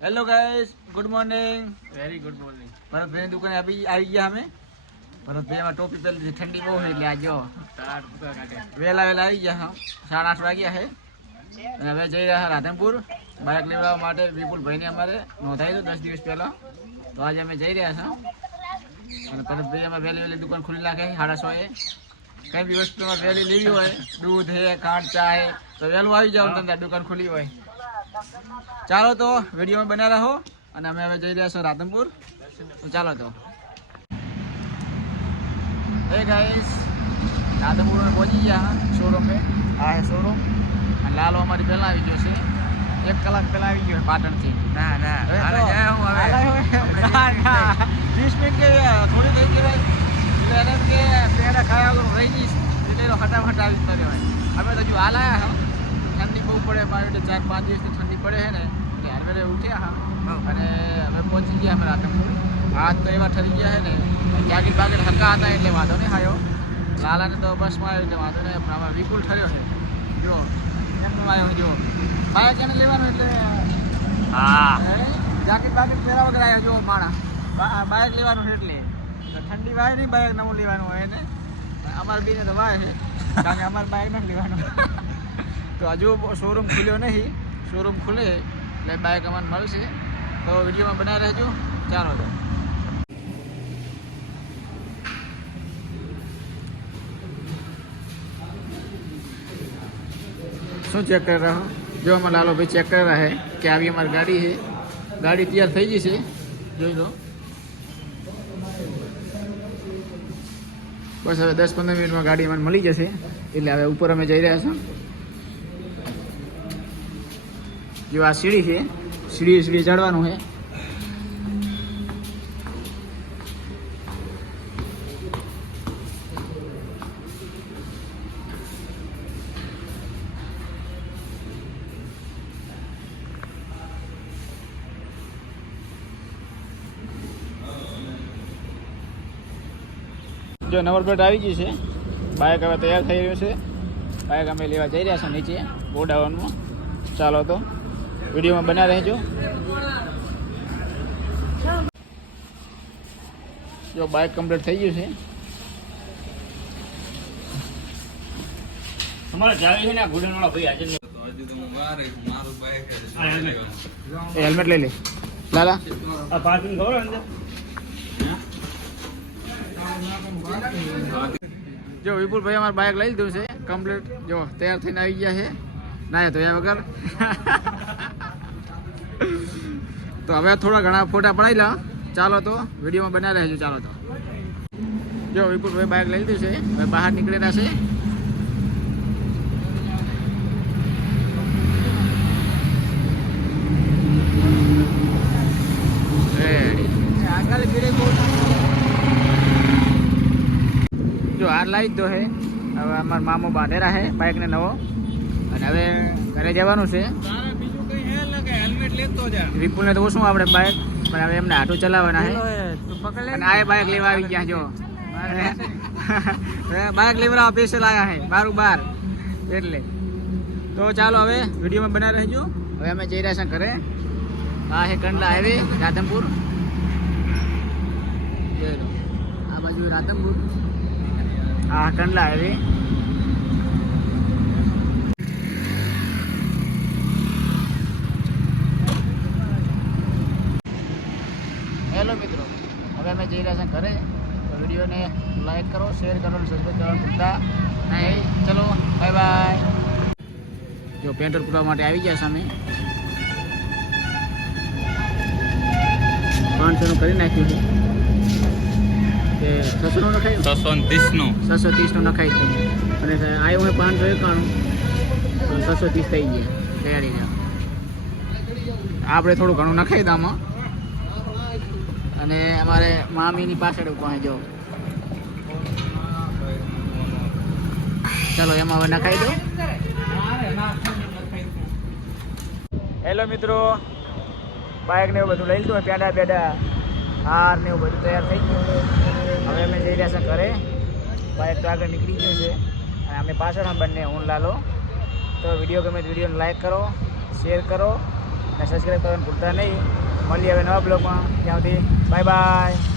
Hello guys good morning very good morning ભરતભાઈની દુકાને આવી આવી ગયા અમે. ભરતભાઈ એમાં ટોપી પહેલી ઠંડી બહુ છે એટલે આજો વહેલા વહેલા આવી ગયા હા. સાડા આઠ વાગ્યા છે. અને હવે જઈ રહ્યા રાધનપુર. બાઇક લેવા માટે વિપુલભાઈને અમારે નોંધાયું દસ દિવસ પહેલાં. તો આજે અમે જઈ રહ્યા છીએ અને ભરતભાઈ અમે વહેલી વહેલી દુકાન ખુલ્લી રાખે સાડા છ એ. કઈ બી વસ્તુ તમારે વહેલી લેવી હોય દૂધ હે ખાંડ ચા હે તો વહેલું આવી જાવ તમને દુકાન ખુલ્લી હોય. ચાલો તો વિડીયોમાં બના રહો અને અમે હવે જઈ રહ્યા છો રાધનપુર. તો ચાલો તો. હે ગાઈસ રાધનપુર અમે પહોંચી ગયા શોરૂમે હા આ હે શોરૂમ અને લાલો અમારી પહેલા આવી ગયો છે. એક કલાક પહેલાં આવી ગયો પાટણથી. ના ના. વીસ મિનિટ કે થોડી થઈ ગઈ એટલે એને કે પહેલાં ખાયા રહી જઈશ એટલે ફટાફટ આવી જ રહેવાય. અમે તો હજુ હાલ આયા એમની બહુ પડે મારી ચાર પાંચ દિવસથી ઠંડી પડે છે ને એટલે હરવેરે ઉઠ્યા હા. અને અમે પહોંચી ગયા અમે રાધનપુર હાથ તો એવા ઠરી ગયા છે ને જાગીર બાગીર હકા હતા એટલે વાંધો નહીં આવ્યો. લાલાને તો બસમાં આવ્યો એટલે વાંધો નહીં પણ આમાં વિપુલ ઠર્યો છે. જો એમનું આવ્યો જો બાઇક જેને લેવાનું એટલે? હા. જાકેટ બાકેટ પહેરા વગર આવ્યો જો માણા. બાઇક લેવાનું છે એટલે. ઠંડી વાય નહીં બાઇક નવું લેવાનું હોય ને અમારે બીને તો વાય છે. કારણ કે અમારે બાઇક નથી લેવાનું. તો હજુ શોરૂમ ખુલ્યો નહીં. શોરૂમ ખુલે, એટલે બાઇક અમારે મળશે. તો વિડીયોમાં બનાવી રહેજો. ચાલો તો. શું ચેક કરી રહ્યા હો? જો અમારા લાલો ભાઈ ચેક કરી રહ્યા है કે આવી અમારી ગાડી છે. ગાડી તૈયાર થઈ ગઈ છે. જોઈ લો. બસ હવે દસ પંદર મિનિટમાં ગાડી મને મળી જશે. એટલે હવે ઉપર અમે જઈ રહ્યા છીએ. જો આ સીડી છે, સીડી સીડી ચડવાનું છે. જો નંબર પ્લેટ આવી ગઈ છે બાઇક હવે તૈયાર થઈ રહ્યું છે. બાઇક અમે લેવા જઈ રહ્યા છીએ નીચે, ગોડાઉનમાં. ચાલો તો. વિડીયોમાં બના રહેજો જો બાઇક કમ્પ્લીટ થઈ ગયું છે તમારે જાવી છે ને આ ગુડન વાળો ભાઈ આજે એ હેલ્મેટ લઈ લે. લાલા. આ પાર્કિંગ ખબર અંદર? જો વિપુલભાઈ અમારે બાઇક લઈ લીધું છે. કમ્પ્લીટ જો તૈયાર થઈને આવી ગયા છે. ના તો વગર. તો હવે થોડા ઘણા ફોટા પડાવી લા ચાલો તો, વિડીયોમાં બનાવી રહેજો ચાલો તો. જો વિપુલભાઈ બાઇક લઈ લીધું છે. હવે બહાર નીકળેલા છે. જો હાર લાવી જ દો હે હવે અમારા મામો બાંધેરા હે બાઇકને નવો. અને હવે ઘરે જવાનું છે. કે હેલ્મેટ લેતો જા. વિપુલ ને તો શું આપણે બાઇક પણ હવે એમને આટો ચલાવવાના હે. પકડ. અને આ બાઇક લેવા આવી ગયા જો. બાઇક લેવા સ્પેશિયલ આવ્યા હે બારું બાર. એટલે. તો ચાલો હવે વિડીયોમાં બનાવી રહેજો. હવે અમે જઈ રહ્યા છીએ ઘરે. આ હે કંડલા હાઈવે રાધનપુર. આ બાજુ રાધનપુર. આ કંડલા હાઈવે હેલો મિત્રો હવે અમે જઈ રહ્યા છે ઘરે. તો વિડીયોને લાઈક કરો શેર કરો અને સબસ્ક્રાઈબ કરવાનું ભૂલતા નહીં. ચલો બાય બાય જો પેન્ટર પૂરવા માટે આવી ગયા સામે. પાંચસોનું કરી નાખ્યું છે. કે છસોનું નખાયું? છસો ત્રીસનું છસો ત્રીસનું નખાઈ દીધું અને આવ્યું હોય પાંચસો એકાણું. છસો ત્રીસ થઈ ગયા. તૈયારી આપણે થોડું ઘણું નખાઈ દામાં અને અમારે મામીની પાછળ પાસે જો. ચાલો, એમાં હવે નખાઈ દો હેલો મિત્રો બાઇક ને એવું બધું લઈ લીધું, પેડા પેડા, હાર ને એવું બધું તૈયાર થઈ ગયું. હવે અમે જઈ રહ્યા છે ઘરે. બાઇક તો આગળ નીકળી ગયું છે. અને અમે પાછળ બંને, હું લાલો. તો વીડિયો ગમે તો વિડીયોને લાઇક કરો શેર કરો, અને સબસ્ક્રાઈબ કરવાનું ભૂલતા નહીં. મળીએ હવે નવા બ્લોગમાં. ત્યાં સુધી બાય બાય